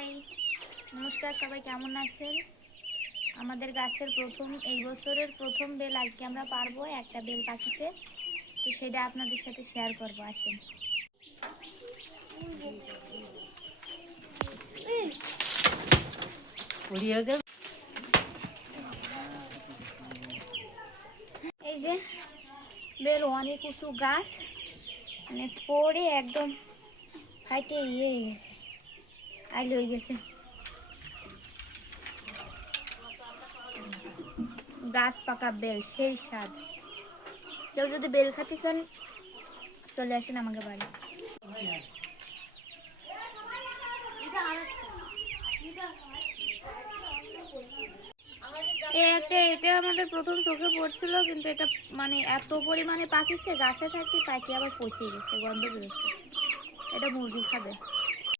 High, নমস্কার সবাই, কেমন আছেন? আমাদের গাছের এই বছরের প্রথম বেল আজকে আমরা পারবো। একটা বেল পাকিছে, তো সেটা আপনাদের সাথে শেয়ার করবো। আসেন। এই যে বেল অনেক উঁচু গাছ, মানে পড়ে একদম ফাইটে হয়ে গেছে, আইল হয়ে গেছে। গাছ পাকা বেল সেই স্বাদ। কেউ যদি বেল খাতে চান চলে আসেন আমাকে বাড়ি। এটা আমাদের প্রথম চোখে পড়ছিল, কিন্তু এটা মানে এত পরিমাণে পাকিছে, গাছে থাকতে পাকি আবার পচে গেছে, গন্ধ বেরোচ্ছে। এটা মুরগি খাবে।